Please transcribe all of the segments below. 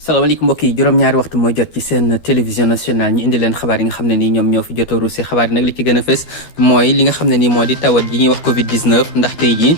salaamaaleykum mbokk yi juróom-ñaari waxtu mooy jot ci seen télévision nationale ñu indi leen xabaar yi nga xam ne nii ñoom ñoo fi jot a ruuse xabaar yi nag li ci gën a fës mooy li nga xam ne nii moo di tawat yi ñuy wax Covid 19 ndax tey jii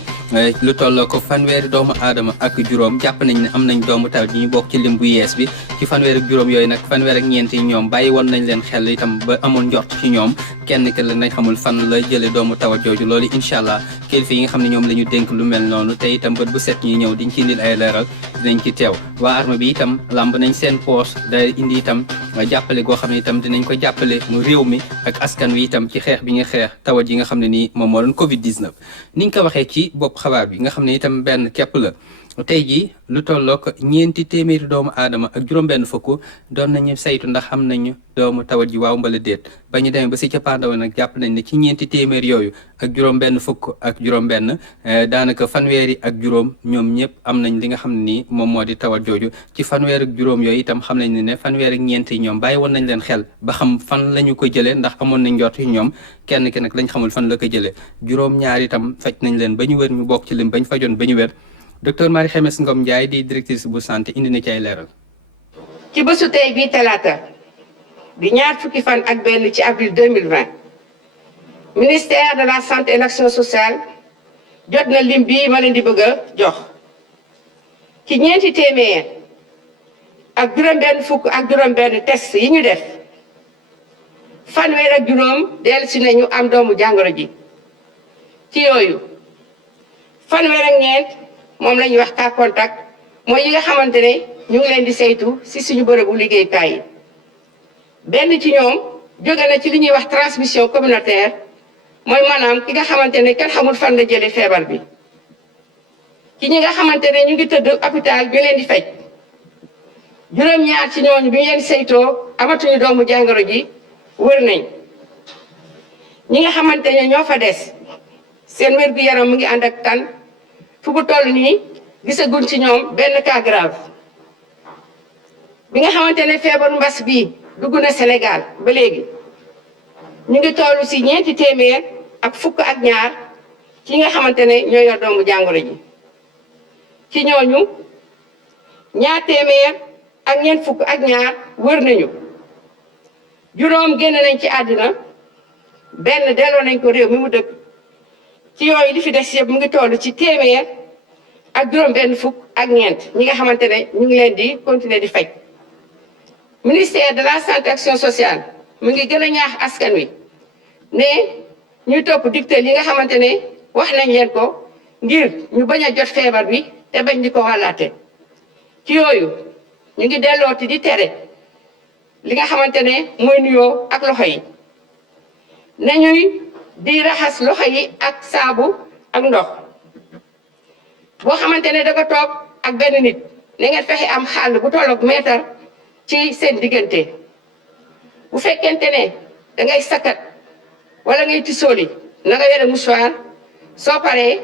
lu tolloo ko fanweeri doomu aadama ak juróom jàpp nañ ne am nañ doomu tawat yi ñu bokk ci lim bu yees bi ci fanweer ak juróom yooyu nag fanweer ak ñeent yi ñoom bàyyi woon nañ leen xel itam ba amoon njort ci ñoom kenn ki la nañ xamul fan la jëlee doomu tawat jooju loolu incha allah kilifa yi nga xam ne ñoom la ñu dénk lu mel noonu te itam bët bu set ñuy ñëw diñ ci indil ay leeral dinañ ci teew waa arme bi itam lamb nañ seen poos day indi itam jàppale goo xam ne itam dinañ ko jàppale mu réew mi ak askan wi itam ci xeex bi nga xeex tawat yi nga xam ne nii moom moo doon Covid 19. niñ ko waxee ci bopp xabaar bi nga xam ne itam benn képp la tey jii lu tollook ñeenti téeméeri doomu aadama ak juróom-benn fukk doon nañu saytu ndax am nañu doomu tawat ji waaw mbala déet ba ñu demee ba si cappaandaw nag jàpp nañ ne ci ñeenti téeméer yooyu ak juróom-benn fukk ak juróom-benn daanaka fanweeri ak juróom ñoom ñëpp am nañ li nga xam ne nii moom moo di tawat jooju ci fanweer ak juróom yooyu itam xam nañ ne fanweer ak ñeent yi ñoom bàyyi woon nañ leen xel ba xam fan la ñu ko jëlee ndax amoon nañ njort yi ñoom kenn ki nag lañ xamul fan la ko jëlee juróom-ñaar itam faj nañ leen ba ñu wér ñu bokk ci lim bañ fajoon ba ñu wér docteur Marie Khemesse Ngom Ndiaye di directrice bu santé indi na ci ay leeral. ci bésu tey bii talaata di ñaar fukki fan ak benn ci avril 2020 ministère de la santé et l'action sociale jot na lim bii ma leen di bëgg a jox ci ñeenti téeméer ak juróom-benn fukk ak juróom-benn test yi ñu def fanweer ak juróom dellusi nañu am doomu jàngoro ji ci yooyu fanweer ak ñeent. moom la ñuy wax cas contact mooy yi nga xamante ne ñu ngi leen di saytu ci suñu bërëbu liggéeykaay yi benn ci ñoom jóge na ci li ñuy wax transmission communautaire mooy maanaam ki nga xamante ne kenn xamul fan la jëlee feebar bi ci ñi nga xamante ne ñu ngi tëdd hôpital bi leen di faj juróom-ñaar ci ñooñu bi ñu leen saytoo amatuñu doomu jàngoro ji wër nañ ñi nga xamante ne ñoo fa des seen wér-gu-yaram mu ngi ànd ak tan fu mu toll nii gisaguñ ci ñoom benn cas grave bi nga xamante ne feebaru mbas bii dugg na Sénégal ba léegi ñu ngi toll ci ñeenti téeméer ak fukk ak ñaar ci nga xamante ne ñoo yor doomu jàngoro ji ci ñooñu ñaar téeméer ak ñeent fukk ak ñaar wër nañu juróom génn nañ ci àddina benn delloo nañ ko réew mi mu dëkk ci yooyu li fi des yëpp mu ngi toll ci téeméer ak juróom-benn fukk ak ñeent ñi nga xamante ne ñu ngi leen di continuer di faj ministère de la santé action sociale mu ngi gën a ñaax askan wi ne ñuy topp digteel yi nga xamante ne wax nañ leen ko ngir ñu bañ a jot feebar bi te bañ di ko wàllaate ci yooyu ñu ngi dellooti di tere li nga xamante ne mooy nuyoo ak loxo yi nañuy di raxas loxo yi ak saabu ak ndox boo xamante ne da nga toog ak benn nit na ngeen fexe am xàll bu tolloog meetar ci seen diggante bu fekkente ne da ngay sakkat wala ngay tisooli na nga yore mouchoir soo paree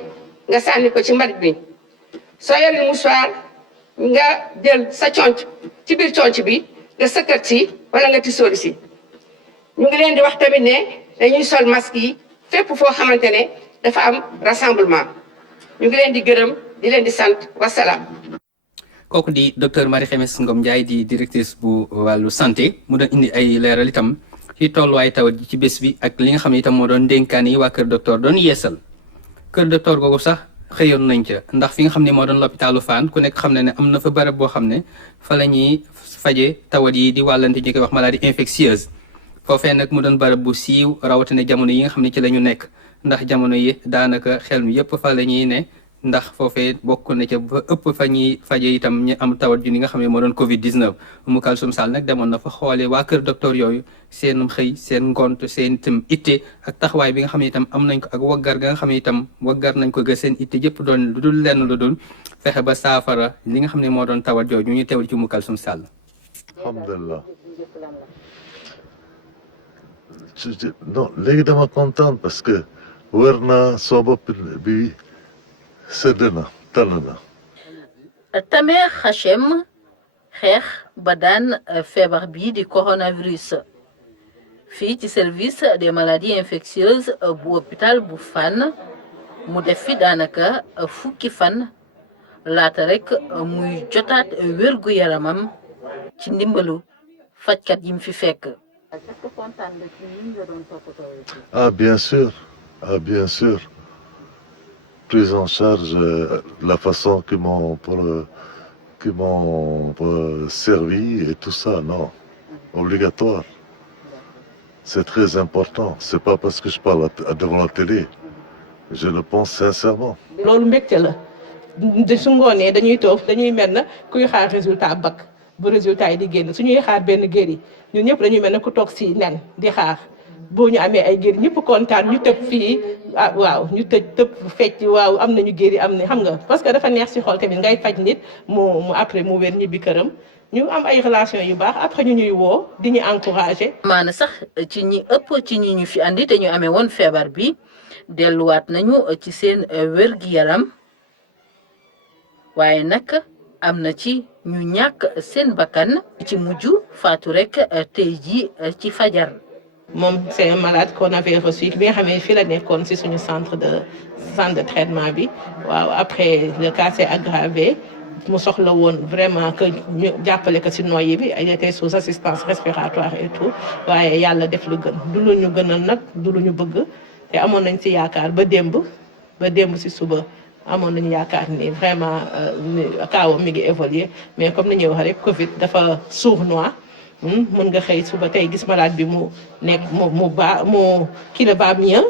nga sànni ko ci mbalit bi soo yore mouchoir nga jël sa conc ci biir conc bi nga sakkat si wala nga tisooli si ñu ngi leen di wax tamit ne dañuy sol masque yi fépp foo xamante ne dafa am rassemblement ñu ngi leen di gërëm di leen di sant wasalaam. kooku di docteur Marie Khemesse Ngom Ndiaye di directrice bu wàllu santé mu doon indi ay leeral itam ci tolluwaay tawat ji ci bés bi ak li nga xam ne itam moo doon dénkaan yi waa kër docteur doon yeesal kër docteur googu sax xëyoon nañ ca ndax fi nga xam ne moo doon l'hôpitalu Fann ku nekk xam ne ne am na fa bërëb boo xam ne fa la ñuy faje tawat yi di wàllante ñu koy wax maladie infectieuse foofee nag mu doon bërëb bu siiw rawatina jamono yi nga xam ne ci la ñu nekk ndax jamono yi daanaka xel mi yëpp fa la ñuy ne ndax foofee bokk na ca ba ëpp fa ñuy faje itam ñu am tawat ju ni nga xam ne moo doon Covid 19 Umu Kalsum Sall nag demoon na fa xoolee waa kër docteur yooyu seen xëy seen ngont seen itam itte ak taxawaay bi nga xam ne itam am nañ ko ak waggar ga nga xam ne itam waggar nañ ko ga seen itte yëpp doon lu dul lenn lu dul fexe ba saafara li nga xam ne moo doon tawat jooju ñu teewal ci Umu Kalsum Sall. Alhamdulillah. Non, léegi dama kontaan parce que wër naa soo bopp bi sedd na tànn na. Tamer Hachem xeex ba daan feebar bii di coronavirus fii ci service des maladies infectieuses bu hôpital bu Fann mu def fi daanaka fukki fan laata rek muy jotaat wérgu yaramam ci ndimbalu fajkat yi mu fi fekk. est-ce que kontaan nga ci ñi nga doon toppatoo? Ah, bien sûr. Prise en charge, la façon qu'ils m'ont servi et tout ça, non. Obligatoire. C'est très important. C'est pas parce que je parle devant la télé. Je le pense sincèrement. loolu mbégte la de su ngoonee dañuy toog dañuy mel na kuy xaar résultat bac bu résultat yi di génn su ñuy xaar benn géri ñun ñëpp dañuy mel ne ku toog si nen di xaar boo ñu amee ay géri ñëpp kontaan ñu tëb fii waaw ñu tëb fecc waaw am nañu géri am na xam nga parce que dafa neex si xol tamit ngay faj nit mu après mu wér ñibbi këram ñu am ay relation yu baax après ñu ñuy woo di ñu encouragé. maana sax ci ñi ëpp ci ñi ñu fi andi te ñu amee woon feebar bi delluwaat nañu ci seen wér-gi-yaram waaye nag am na ci ñu ñàkk seen bakkan ci mujj faatu rek tey ji ci fajar. moom c'est un malade qu'on avait reçu bi nga xam ne fii la nekkoon si suñu centre de traitement bi waaw après le cas s'est aggravé mu soxla woon vraiment que ñu jàppale ko si noyyi bi il était sous assistance respiratoire et tout waaye yàlla def lu gën du lu ñu gënal nag du lu ñu bëgg te amoon nañ si yaakaar ba démb si suba amoon nañu yaakaar ni vraiment kaawam mi ngi évoluer mais comme ni ñuy wax rek Covid dafa sournois mën nga xëy suba tey gis malade bi mu nekk mu kii la ba mieux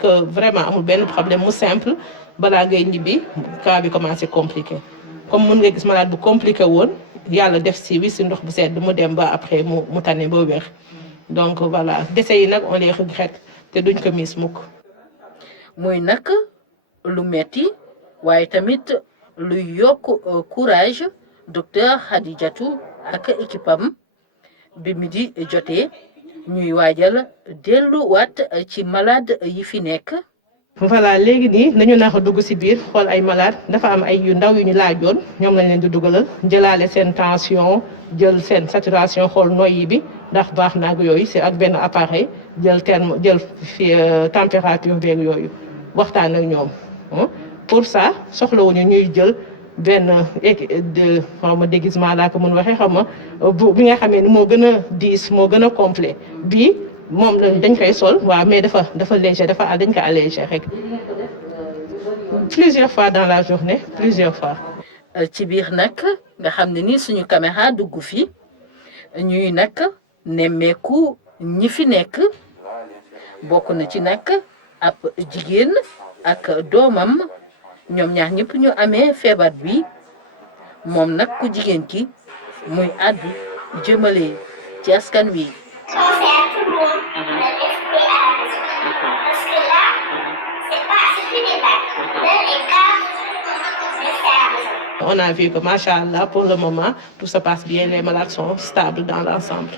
que vraiment amul benn problème mu simple balaa ngay ñibbi cas bi commencé compliqué comme mën nga gis malade bu compliqué woon yàlla def si ndox bu sedd mu dem ba après mu tane ba wér donc voilà décès yi nag on les regrette te duñ ko miis mukk. muy nag lu metti waaye tamit lu yokk courage docteur Khadijatou ak équipe am bi midi jotee ñuy waajal delluwaat ci malade yi fi nekk. voilà léegi nii dañu naax a dugg si biir xool ay malade dafa am ay yu ndaw yu ñu laajoon ñoom lañ leen di dugalal jëlaale seen tension jël seen saturation xool noyyi bi ndax baax naag yooyu c'est ak benn appareil jël fi température beeg yooyu waxtaan ak ñoom pour ça soxlawuñu ñuy jël benn xaw ma déguisement laa ko mën waxee xaw ma bi nga xamee ni moo gën a diis moo gën a complet bii moom dañ koy sol waaw mais dafa léger dañ ko allégé rek plusieurs fois dans la journée plusieurs fois. ci biir nag nga xam ne ni suñu caméra dugg fi ñuy nag nemmeeku ñi fi nekk bokk na ci nag ab jigéen ak doomam ñoom ñaar ñëpp ñu amee feebar bi moom nag ku jigéen ki muy àddu jëmale ci askan wi. On a vu que machallah pour le moment tout se passe bien, les malades sont stables dans l'ensemble.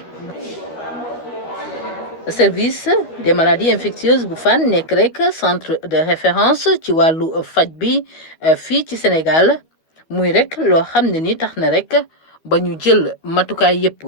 Service des maladies infectieuses bu Fann nekk rek centre de référence ci wàllu faj bi fii ci Sénégal muy rek loo xam ne ni tax na rek ba ñu jël matukaay yépp.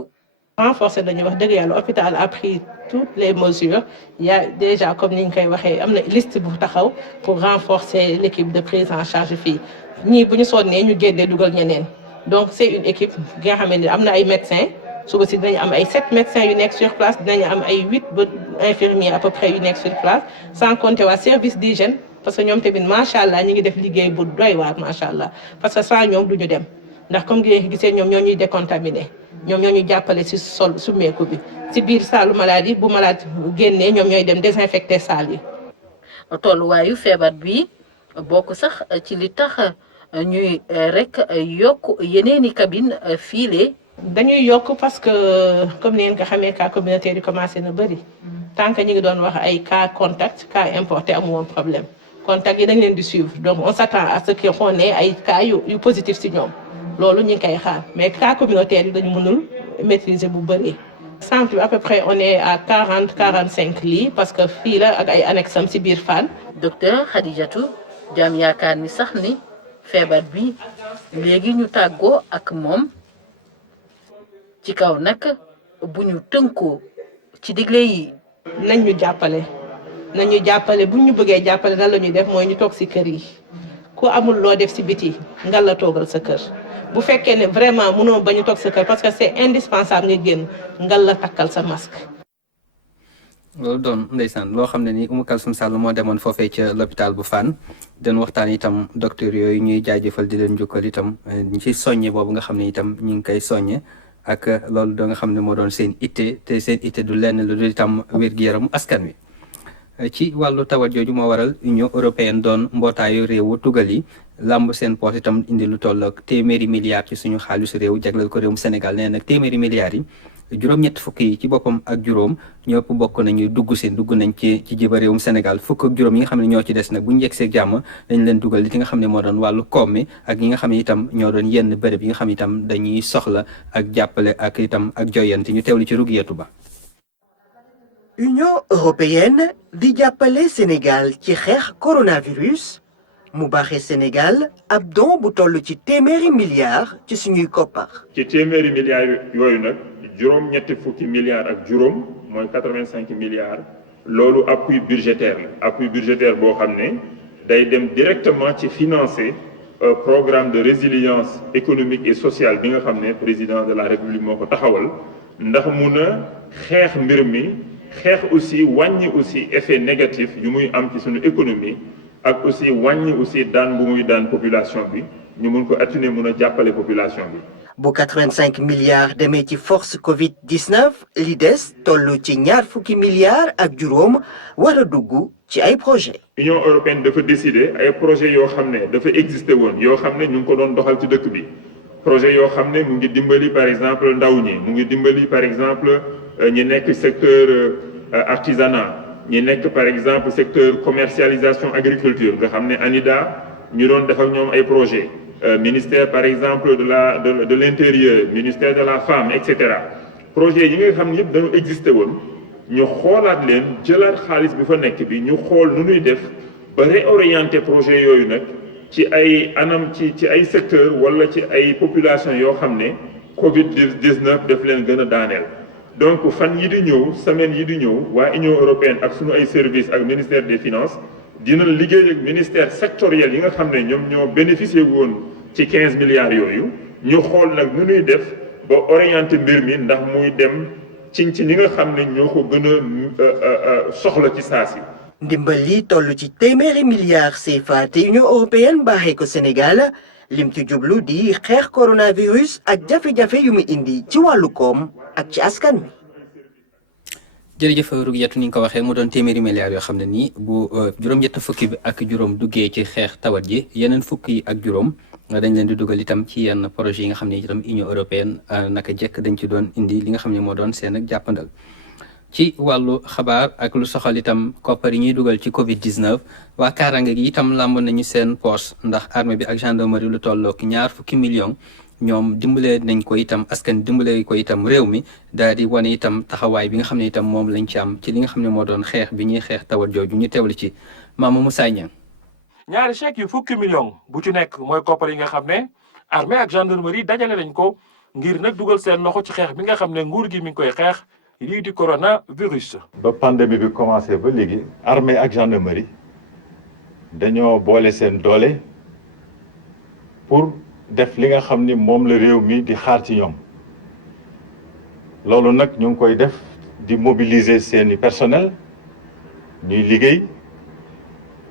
renforcer dañuy wax dëgg yàlla hôpital a pris toutes les mesures il y a déjà comme ni ñu koy waxee am na liste bu taxaw pour renforcer l'équipe de prise en charge fii ñii bu ñu sonnee ñu génnee dugal ñeneen donc c'est une équipe nga xam ne am na ay médecins. suba si dinañu am ay 7 médecins yu nekk sur place dinañu am ay 8 ba infirmiers à peu près yu nekk sur place sans compter waa service d'hygiène parce que ñoom tamit macha allah ñu ngi def liggéey bu doy waar macha allah parce que sans ñoom du ñu dem ndax comme ngeen gisee ñoom ñoo ñuy décontaminer ñoom ñoo ñuy jàppale si sol summeeku bi si biir saalu maladie bu malade génnee ñoom ñooy dem désinfecter salle yi. tolluwaayu feebar bi bokk sax ci li tax ñuy rek yokk yeneeni cabine filée. dañuy yokk parce que comme ni ngeen ko xamee cas communautaire yi commencé na bëri tant que ñu ngi doon wax ay cas contact cas importé amu woon problème contact yi dañ leen di suivre donc on s'attend à ce que xoo ne ay cas yu positif si ñoom loolu ñu ngi koy xaar mais cas communautaire yi dañu mënul maîtriser bu bëri. centre bi à peu près on est à 40-45 lits parce que fii la ak ay annexe am si biir Fann. docteur Khadijatou jaam yaakaar ni sax ni feebar bi léegi ñu tàggoo ak moom. ci kaw nag bu ñu tënkoo ci digle yi. nañ ñu jàppale bu ñu bëggee jàppale nan la ñuy def mooy ñu toog ci kër yi ku amul loo def ci biti nga la toogal sa kër bu fekkee ne vraiment mënoo bañ a toog sa kër parce que c'est indispensable nga génn nga la takkal sa masque. loolu doon ndeysaan loo xam ne ni Oumou Kalsoum Sall moo demoon foofee ca l'hôpital bu Fann den waxtaan itam docteur yooyu ñuy jaajëfal di leen njukkal itam ñu ci soññe boobu nga xam ne itam ñu ngi koy soññe ak loolu doo nga xam ne moo doon seen itte te seen itte du lenn lu dul itam wér-gu-yaramu askan wi. ci wàllu tawat jooju moo waral Union européenne doon mbootaayu réewu tugal yi làmb seen poos itam indi lu toll ak téeméeri milliards ci suñu xaalisu réew jagleel ko réewum Sénégal nee nag téeméeri milliards yi juróom-ñett fukk yi ci boppam ak juróom ñëpp bokk nañu dugg nañ ci jiba réewum Sénégal fukk ak juróom yi nga xam ne ñoo ci des nag bu ñu yegsee jàmm dañ leen dugal li nga xam ne moo doon wàllu koom mi ak ñi nga xam ne itam ñoo doon yenn bërëb yi nga xam ne itam dañuy soxla ak jàppale ak itam ak joyanti ñu teewlu ci Rougiyatou Ba. Union européenne di jàppale Sénégal ci xeex coronavirus mu baaxee Sénégal ab don bu toll ci téeméeri milliards ci suñuy koppar. ci téeméeri milliards yooyu nag juróom-ñetti fukki milliards ak juróom mooy 85 milliards loolu appui budgétaire la appui budgétaire boo xam ne day dem directement ci financer programme de résilience économique et sociale bi nga xam ne président de la République moo ko taxawal ndax mun a xeex mbir mi. xeex aussi wàññi aussi effet négatif yu muy am ci suñu économie ak aussi wàññi aussi daan bu muy daan population bi ñu mun ko atténuer mun a jàppale population bi. bu 85 milliards demee ci force Covid 19 li des toll ci ñaar fukki milliards ak juróom war a dugg ci ay projet Union européenne dafa décider ay projets yoo xam ne dafa existé woon yoo xam ne ñu ngi ko doon doxal ci dëkk bi projet yoo xam ne mu ngi dimbali par exemple ndaw ñi mu ngi dimbali par exemple. ñi nekk secteur artisanat ñi nekk par exemple secteur commercialisation agriculture nga xam ne ANIDA ñu doon def ak ñoom ay projet ministère par exemple de l'intérieur ministère de la femme et cetera projet yi nga xam ne yëpp dañoo existé woon ñu xoolaat leen jëlaat xaalis bi fa nekk bi ñu xool nu ñuy def ba réorienter projet yooyu nag ci ay anam ci ay secteur wala ci ay population yoo xam ne Covid 19 daf leen gën a daaneel. donc fan yi di ñëw semaine yi di ñëw waa Union européenne ak sunu ay services ak ministère des finances dina liggéey ak ministère sectoriel yi nga xam ne ñoom ñoo bénéficier woon ci 15 milliards yooyu ñu xool nag nu ñuy def ba orienter mbir mi ndax muy dem ci ñi nga xam ne ñoo ko gën a soxla ci saa si. ndimbal li toll ci téeméeri milliards CFA te Union européenne baaxee ko Sénégal lim ci jublu di xeex coronavirus ak jafe-jafe yu mu indi ci wàllu koom ak ci askan wi. jërëjëf Rougiyatou ni nga ko waxee mu doon téeméeri milliards yoo xam ne nii bu juróom-ñett fukki bi ak juróom duggee ci xeex tawat ji yeneen fukki ak juróom dañ leen di dugal itam ci yenn projet yi nga xam ne itam Union européenne naka jekk dañ ci doon indi li nga xam ne moo doon seen ak jàppandal. ci wàllu xabaar ak lu soxal itam koppar yi ñuy dugal ci Covid 19 waa Kaaraange gi itam làmb nañu seen poche ndax armée bi ak gendarmerie lu tollook ñaar fukki millions ñoom dimbale nañ ko itam askan dimbale ko itam réew mi daal di wane itam taxawaay bi nga xam ne itam moom lañ ci am ci li nga xam ne moo doon xeex bi ñuy xeex tawat jooju ñu teewlu ci Mamadou Moussa Niang. ñaari chèque yu fukki millions bu ci nekk mooy koppar yi nga xam ne armée ak gendarmerie dajale nañ ko ngir nag dugal seen loxo ci xeex bi nga xam ne nguur gi mi ngi koy xeex. lii di coronavirus. ba pandémie bi commencé ba léegi armée ak gendarmerie dañoo boole seen doole pour def li nga xam ni moom la réew mi di xaar ci ñoom loolu nag ñu ngi koy def di mobiliser seeni personnel ñuy liggéey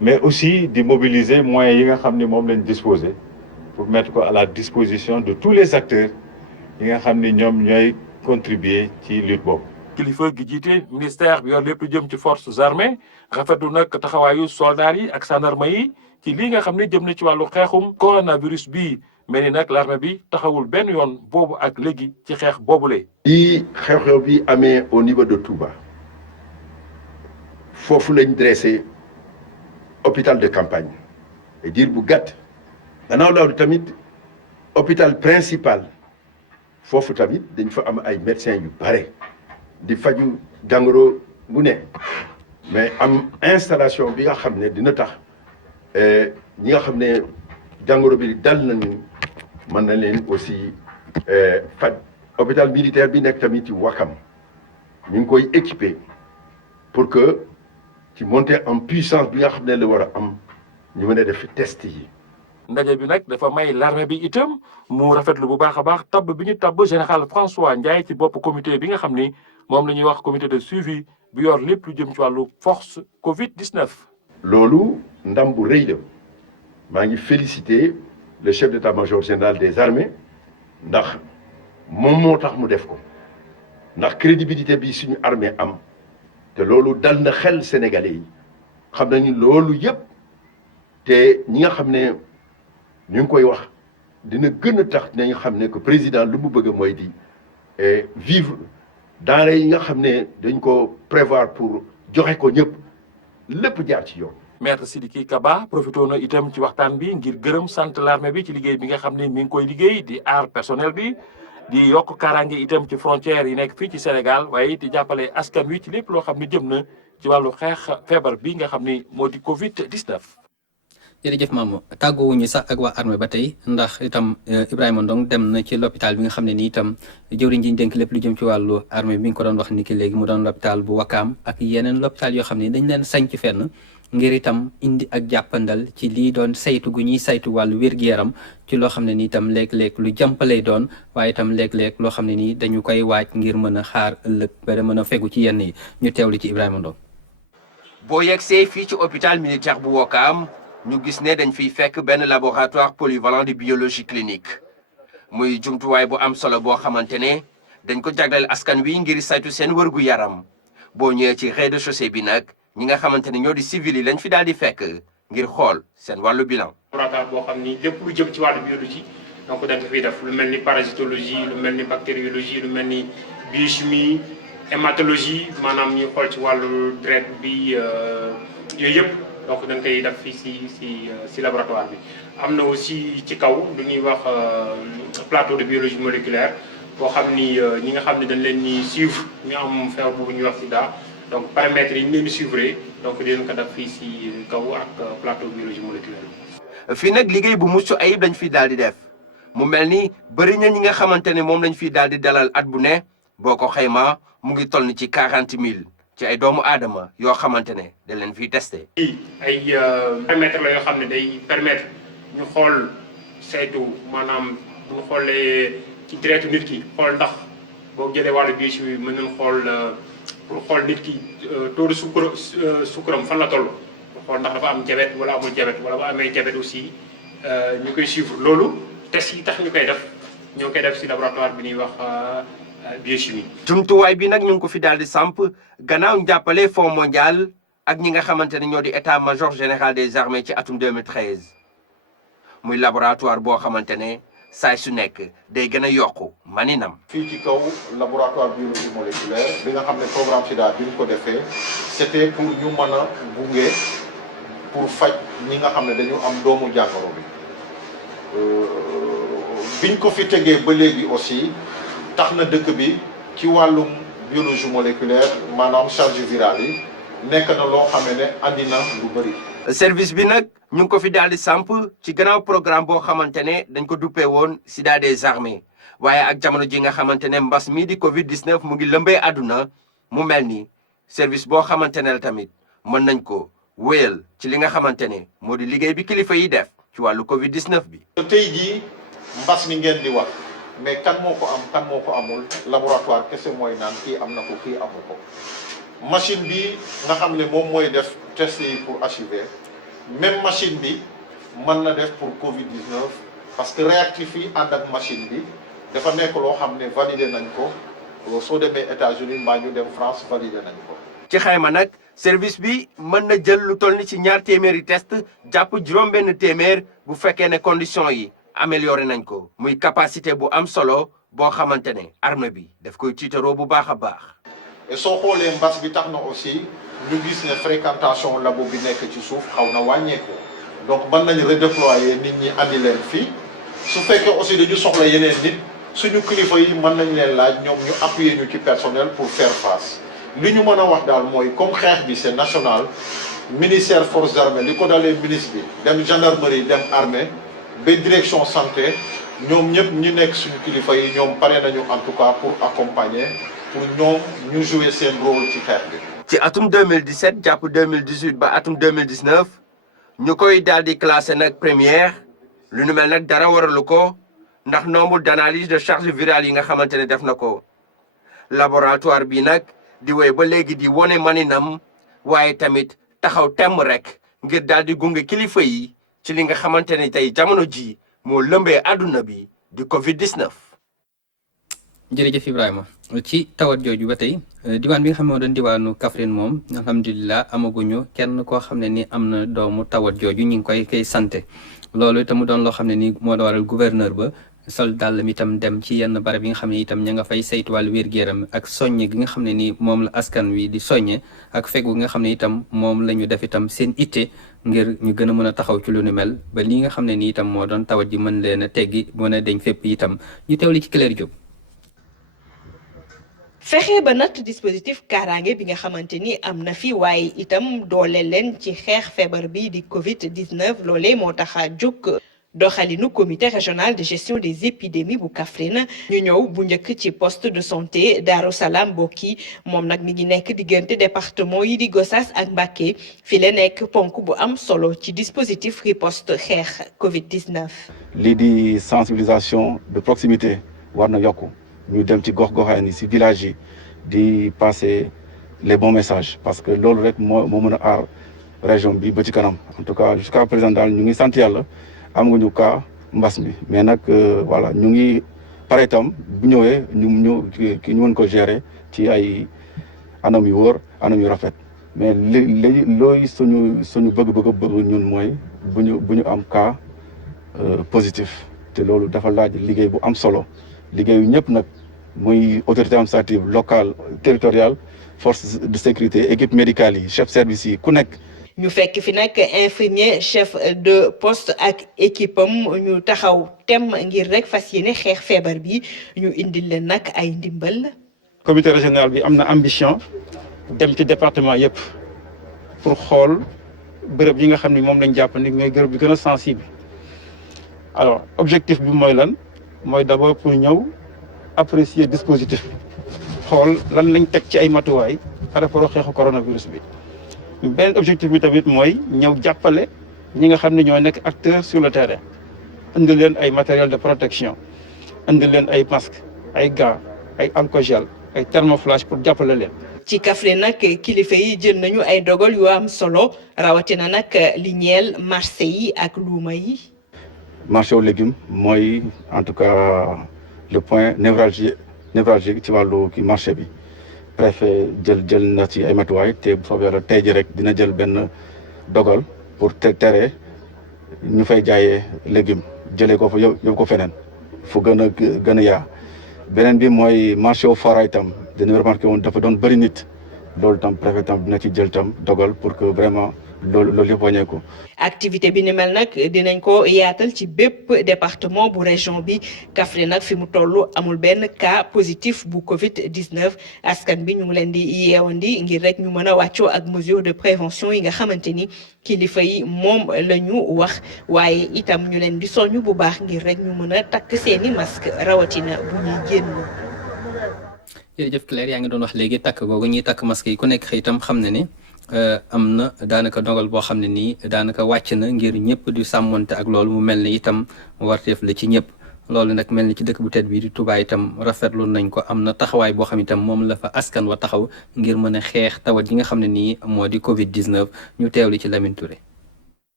mais aussi di mobiliser moyens yi nga xam ni moom lañ disposer pour mettre ko à la disposition de tous les acteurs yi nga xam ni ñoom ñooy contribuer ci lutte boobu. kilifa gi jiite ministère bi yor lépp lu jëm ci forces armées rafetlu nag taxawaayu soldats yi ak gendarme yi ci lii nga xam ne jëm na ci wàllu xeexum coronavirus bii mel ni nag l'armée bi taxawul benn yoon boobu ak léegi ci xeex boobule. lii xew-xew bi amee au niveau de Touba foofu lañ dressé hôpital de campagne et diir bu gàtt gannaaw loolu tamit hôpital principal foofu tamit dañ fa am ay médecins yu bare. di faju jàngoro bu ne mais am installation bi nga xam ne dina tax ñi nga xam ne jàngoro bi dal nañu mën na leen aussi faj hôpital militaire bi nekk tamit ci Wakam ñu ngi koy équiper pour que ci montée en puissance bi nga xam ne la war a am ñu mën a def test yi ndaje bi nag dafa may l'armée bi itam mu rafetlu bu baax a baax tabb bi ñu tabb général François Ndiaye ci bopp comité bi nga xam ni moom la ñuy wax comité de suivi bi yor lépp lu jëm ci wàllu force Covid-19. loolu ndam bu rëy la maa ngi féliciter le chef d'état-major général des armées ndax moom moo tax mu def ko ndax crédibilité bi suñu armée am te loolu dal na xel sénégalais yi xam nañu loolu yëpp te ñi nga xam ne ñu ngi koy wax dina gën a tax nañu xam ne que président lu mu bëgg mooy di vivre denrées yi nga xam ne dañ ko prévoir pour joxe ko ñëpp lépp jaar ci yoon. Maître Sidiki Kaba profité na itam ci waxtaan bi ngir gërëm sant l'armée bi ci liggéey bi nga xam ne mi ngi koy liggéey di aar personnel bi di yokk kaaraange itam ci frontières yi nekk fii ci Sénégal waaye di jàppale askan wi ci lépp loo xam ne jëm na ci wàllu xeex feebar bi nga xam ni moo di Covid-19. jërëjëf Mamou tàggoowuñu sax ak waa armée ba tey ndax itam Ibrahima Ndong dem na ci l'hôpital bi nga xam ne ni itam jëwriñ ji ñu dénk lépp lu jëm ci wàllu armée bi nga ko doon wax ni ki léegi mu doon l'hôpital bu Wakaam ak yeneen l'hôpital yoo xam ne dañ leen sañ ci fenn ngir itam indi ak jàppandal ci lii doon saytu gu ñuy saytu wàllu wér-gu-yaram ci loo xam ne ni itam léeg-léeg lu jàmpalay doon waaye itam léeg-léeg loo xam ne nii dañu koy waaj ngir mën a xaar ëllëg ba mën a fegu ci yenn yi ñu teewlu ci Ibrahima Ndong. boo yegsee fii ci hôpital militaire bu Wakaam ñu gis ne dañ fiy fekk benn laboratoire polyvalent de biologie clinique muy jumtuwaay bu am solo boo xamante ne dañ ko jagleel askan wi ngir saytu seen wërgu yaram boo ñëwee ci rez-de-chaussée bi nag ñi nga xamante ne ñoo di civil yi lañ fi daal di fekk ngir xool seen wàllu bilan. laboratoire boo xam ni lépp lu jëm ci wàllu biologie donc dañ ko fiy def lu mel ni parasitologie lu mel ni bactériologie lu mel ni biochimie hématologie maanaam ñuy xool ci wàllu deret bi yooyu yëpp. donc dañ koy def fii si laboratoire bi am na aussi ci kaw lu ñuy wax plateau de biologie moléculaire boo xam ni ñi nga xam ne dañ leen ñuy suivre ñu am feebar boobu ñuy wax sida donc paramètres yi ñu leen di suivre donc dinañ ko def fii si kaw ak plateau biologie moléculaire bi. fii nag liggéey bu mucc ayib lañ fi daal di def mu mel ni bëri na ñi nga xamante ne moom lañ fi daal di dalal at bu ne boo ko xaymaa mu ngi toll ni ci 40 000. ci ay doomu aadama yoo xamante ne da leen fiy testé. ay paramètres la yoo xam ne day permettre ñu xool saytu maanaam bu ñu xoolee ci deretu nit ki xool ndax boo jëlee wàllu biochimie mën nañu xool pour xool nit ki taux de sucram fan la toll xool ndax dafa am diabète wala amul diabète wala bu amee diabète aussi ñu koy suivre loolu test yi tax ñu koy def ñoo koy def si laboratoire bi ñuy wax. biochimie. jumtuwaay bi nag ñu ngi ko fi daal di samp gannaaw njàppale Fonds mondial ak ñi nga xamante ne ñoo di état-major général des armées ci atum 2013 muy laboratoire boo xamante ne saay su nekk day gën a yokku maninam. fii ci kaw laboratoire biologie moléculaire bi nga xam ne programme SIDA bi ñu ko defee c'était pour ñu mën a gunge pour faj ñi nga xam ne dañu am doomu jàngoro bi biñ ko fi tegee ba léegi aussi. tax na dëkk bi ci wàllum biologie moléculaire maanaam charge virale yi nekk na loo xam ne andi na lu bëri. service bi nag ñu ngi ko fi daal di samp ci gannaaw programme boo xamante ne dañ ko duppee woon SIDA des armées waaye ak jamono ji nga xamante ne mbas mii di Covid-19 mu ngi lëmbee àdduna mu mel ni service boo xamante ne la tamit mën nañ ko wéyal ci li nga xamante ne moo di liggéey bi kilifa yi def ci wàllu Covid-19 bi. tey jii mbas mi ngeen di wax. mais kan moo ko am kan moo ko amul laboratoire kese mooy naan kii am na ko kii amu ko machine bi nga xam ne moom mooy def test yi pour HIV même machine bi mën na def pour Covid-19 parce que réactif yi ànd ak machine bi dafa nekk loo xam ne validé nañ ko soo demee États-Unis mbaa ñu dem France validé nañ ko. ci xayma nag service bi mën na jël lu toll ni ci 2 téeméeri test jàpp juróom-benn téeméer bu fekkee ne conditions yi. amélioré nañ ko muy capacité bu am solo boo xamante ne armée bi daf koy tiitaroo bu baax a baax. et soo xoolee mbas bi tax na aussi ñu gis ne fréquentation labo bi nekk ci suuf xaw na wàññeeku donc mën nañ redéployer nit ñi andi leen fii su fekkee aussi dañu soxla yeneen nit suñu kilifa yi mën nañ leen laaj ñoom ñu appuyer ñu ci personnel pour faire face li ñu mën a wax daal mooy comme xeex bi c'est national ministère forces armées li ko dalee ministre bi dem gendarmerie dem armée ba direction santé ñoom ñëpp ñu nekk suñu kilifa yi ñoom pare nañu en tout cas pour accompagner pour ñoom ñu jouer seen rôle ci xeex bi. ci atum 2017 jàpp 2018 ba atum 2019 ñu koy daal di classé nag première lu nu mel nag dara waralu ko ndax nombre d'analyse de charge virale yi nga xamante ne def na ko laboratoire bi nag di wéy ba léegi di wone maninam waaye tamit taxaw temm rek ngir daal di gunge kilifa yi ci li nga xamante ne tey jamono ji moo lëmbee àdduna bi di Covid-19. jërëjëf Ibrahima ci tawat jooju ba tey diwaan bi nga xam ne moo doon diwaanu Kaffrine moom alhamdulilah amaguñu kenn koo xam ne ni am na doomu tawat jooju ñu ngi koy santé loolu itam mu doon loo xam ne ni moo waral gouverneur ba sol dàllam itam dem ci yenn barab yi nga xam ne itam ña nga fay saytu wàllu wér-gu-yaram ak soññe gi nga xam ne ni moom la askan wi di soññe ak fegu nga xam ne itam moom la ñu def itam seen itte ngir ñu gën a mën a taxaw ci lu ni mel ba li nga xam ne ni itam moo doon tawat ji mën leen a teggi mën a deñ fépp itam ñu teewli ci Claire Diop. fexe ba natt dispositif kaaraange bi nga xamante ni am na fi waaye itam doole leen ci xeex feebar bi di Covid-19 loolee moo tax a jóg doxalinu comité régional de gestion des épidémies bu Kaffrine ñu ñëw bu njëkk ci poste de santé Darou Salam Boki moom nag mi ngi nekk diggante département yi di Gossas ak Mbacké fi la nekk ponk bu am solo ci dispositif riposte xeex Covid-19. lii di sensibilisation de proximité war na yokku ñu dem ci gox-goxaan yi ci village yi di passer les bons messages parce que loolu rek moo mën a aar région bi ba ci kanam en tout cas jusqu'à présent daal ñu ngi sant yàlla amuñu cas mbas mi mais nag voilà ñu ngi pare itam bu ñëwee ñu mën ko gérer ci ay anam yu wóor anam yu rafet mais looy suñu bëgg ñun mooy bu ñu am cas positif te loolu dafa laaj liggéey bu am solo liggéeyu ñëpp nag muy autorité administrative locale territoriale force de sécurité équipe médicale yi chef service yi ku nekk. ñu fekk fi nag infirmier chef de poste ak équipe am ñu taxaw tem ngir rek fas yéene xeex feebar bi ñu indil leen nag ay ndimbal. comité régional bi am na ambition dem ci département yëpp pour xool bërëb yi nga xam ni moom lañ jàpp ni mooy bërëb bi gën a sensible alors objectif bi mooy lan mooy d'abord pour ñëw apprécier dispositif bi xool lan lañ teg ci ay matuwaay par rapport ak xeexu coronavirus bi. benn objectif bi tamit mooy ñëw jàppale ñi nga xam ne ñoo nekk acteurs sur le terrain indi leen ay matériel de protection indi leen ay masques ay gants ay alcogel ay thermoflash pour jàppale leen. ci Kaffrine nag kilifa yi jël nañu ay dogal yu am solo rawatina nag li ñeel marché yi ak luuma yi. marché aux légumes mooy en tout cas le point névralgique ci wàllu ki marché bi. préfet jël na ci ay matuwaay te bu soobee la tey ji rek dina jël benn dogal pour tere ñu fay jaayee légumes jëlee ko fa yóbbu ko feneen fu gën a yaa beneen bi mooy marché au fora itam dañu remarqué woon dafa doon bëri nit loolu tam préfet tam dina ci jël tam dogal pour que vraiment loolu yëpp wàññeeku. activité bi ni mel nag dinañ ko yaatal ci bépp département bu région bi Kaffrine nag fi mu toll amul benn cas positif bu Covid-19 askan bi ñu ngi leen di yeewandi ngir rek ñu mën a wàccoo ak mesure de prévention yi nga xamante ni kilifa yi moom la ñu wax waaye itam ñu leen di soññ bu baax ngir rek ñu mën a takk seeni masque rawatina bu ñuy génn. jërëjëf Claire yaa ngi doon wax léegi takk googu ñuy takk masque yi ku nekk xëy itam xam ne ni. am na daanaka dogal boo xam ne nii daanaka wàcc na ngir ñëpp di sàmmonte ak loolu mu mel ni itam warteef la ci ñëpp loolu nag mel ni ci dëkk bu tedd bi di Touba itam rafetlu nañ ko am na taxawaay boo xam itam moom la fa askan wa taxaw ngir mën a xeex tawat yi nga xam ne nii moo di Covid-19 ñu teewli ci Lamine Touré.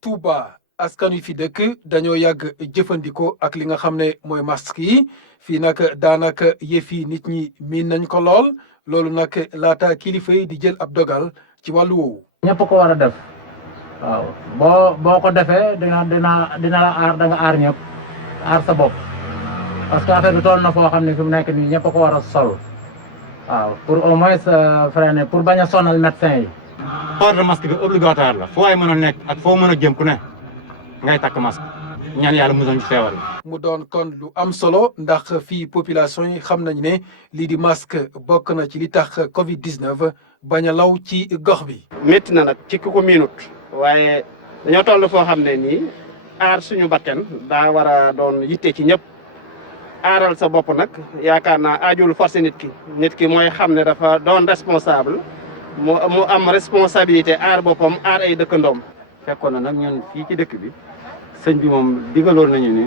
Touba askan wi fi dëkk dañoo yàgg jëfandikoo ak li nga xam ne mooy masque yi fii nag daanaka yëf yi nit ñi miin nañ ko lool loolu nag laata kilifa yi di jël ab dogal. ci wàllu woowu. ñëpp ko war a def waaw boo ko defee dina la aar da nga aar ñëpp aar sa bopp parce que affaire bi toll na foo xam ne fi mu nekk nii ñëpp ko war a sol waaw pour au moins freiner pour bañ a sonal médecin yi. port de masque bi obligatoire la foo waay mën a nekk ak foo mën a jëm ku ne ngay takk masque ñaan yàlla musal ci feebar bi. mu doon kon lu am solo ndax fii population yi xam nañ ne lii di masque bokk na ci li tax Covid-19. bañ a law ci gox bi. métti na nag ci ku ko miinut waaye dañoo toll foo xam ne nii aar suñu bakken daa war a doon yitte ci ñëpp aaral sa bopp nag yaakaar naa aajul forcé nit ki mooy xam ne dafa doon responsable mu am responsabilité aar boppam aar ay dëkkandoom. fekkoon na nag ñun fii ci dëkk bi sëñ bi moom digaloon nañu ni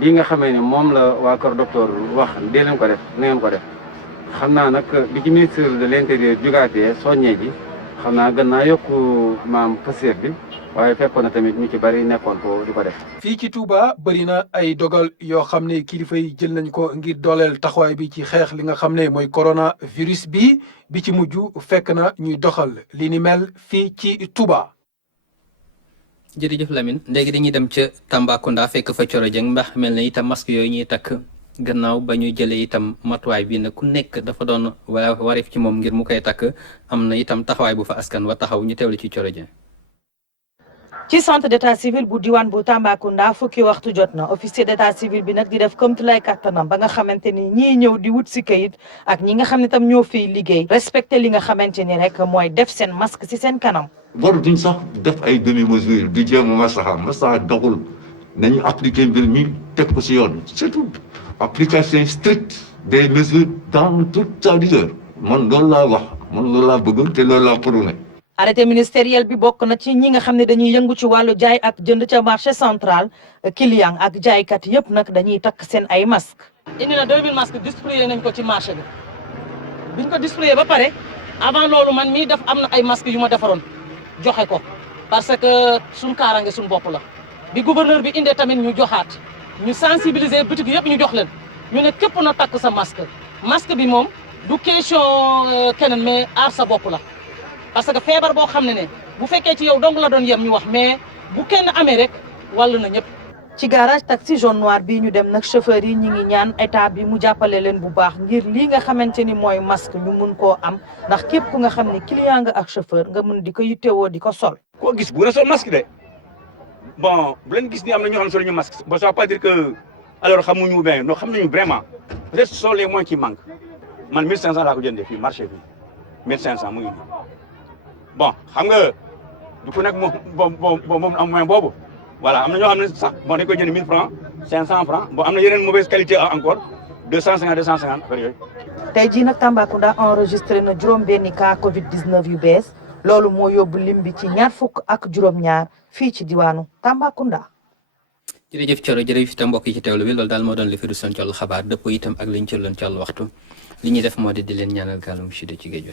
lii nga xamee ne moom la waa kër docteur wax dee leen ko def na ngeen ko def xam naa nag bi ci ministre de l'intérieur jugaatee soññee ji xam naa gën naa yokku maam pëseer bi waaye fekkoon na tamit ñu ci bari nekkoon ko di ko def. fii ci Touba bëri na ay dogal yoo xam ne kilifa yi jël nañ ko ngir dooleel taxawaay bi ci xeex li nga xam ne mooy coronavirus bi ci mujj fekk na ñuy doxal li ni mel fii ci Touba. jërëjëf Lamine léegi dañuy dem ca Tambacounda fekk fa Coro Dieng ndax mel na itam masque yooyu ñuy takk gannaaw ba ñu jëlee itam matuwaay bi ne ku nekk dafa doon wareef ci moom ngir mu koy takk am na itam taxawaay bu fa askan wa taxaw ñu teewlu ci Coro Dieng. ci centre d'état civil bu diwaan bu Tambacounda fukki waxtu jot na officier d'état civil bi nag di def comme lay kattanam ba nga xamante ni ñii ñëw di wut si kayit ak ñi nga xam ne tam ñoo fiy liggéey respecté li nga xamante ni rek mooy def seen masque si seen kanam. warutuñ sax def ay demi mesure di jéem a maslaxa doxul nañu appliquer mbir mi teg ko si yoon c'est tout application stricte des mesures dans toute sa rigueur man loolu laa wax man loolu laa bëgg te loolu laa prôné. arrêté ministériel bi bokk na ci ñi nga xam ne dañuy yëngu ci wàllu jaay ak jënd ca marché central client ak jaaykat yëpp nag dañuy takk seen ay masque indi na 2000 masques distribué nañ ko ci marché bi biñ ko distribué ba pare avant loolu man mii def am na ay masques yu ma defaroon joxe ko parce que suñ kaaraange suñ bopp la bi gouverneur bi indee tamit ñu joxaat ñu sensibiliser boutique yëpp ñu jox leen ñu ne képp na takk sa masque bi moom du question keneen mais aar sa bopp la parce que feebar boo xam ne bu fekkee ci yow dong la doon yem ñu wax mais bu kenn amee rek wàll na ñëpp. ci garage taxi jaune noir bii ñu dem nag chauffeur yi ñi ngi ñaan état bi mu jàppale leen bu baax ngir lii nga xamante ni mooy masque ñu mun koo am ndax képp ku nga xam ne client nga ak chauffeur nga mun di ko yittewoo di ko sol. koo gis bu na sol masque de bon bu leen gis ni am na ñoo xam ne solo ñu masque bon ça veut pas dire que alors xamuñu bien non xam nañu vraiment peut-être ce sont les moyens qui manquent man 1500 laa ko jëndee fii marché bi 1500 mu ngi bon xam nga du ko nekk moom am moyen boobu voilà am na ñoo xam ne sax bon dañ koy jënd 1000 francs 500 francs bon am na yeneen mauvaise qualité encore 250 yooyu. tey jii nag Tambacounda enregistré na juróom-benni cas Covid 19 yu bees loolu moo yóbbu lim bi ci 22 fii ci diwaanu Tambacounda. jërëjëf Thioro jërëjëf itam mbokk yi ci teewlu bi loolu daal moo doon li fi rusoon ci wàllu xabaar dëpp itam ak liñ ci loon ci wàllu waxtu li ñuy def moo di leen ñaanal gàllum ci géej gi.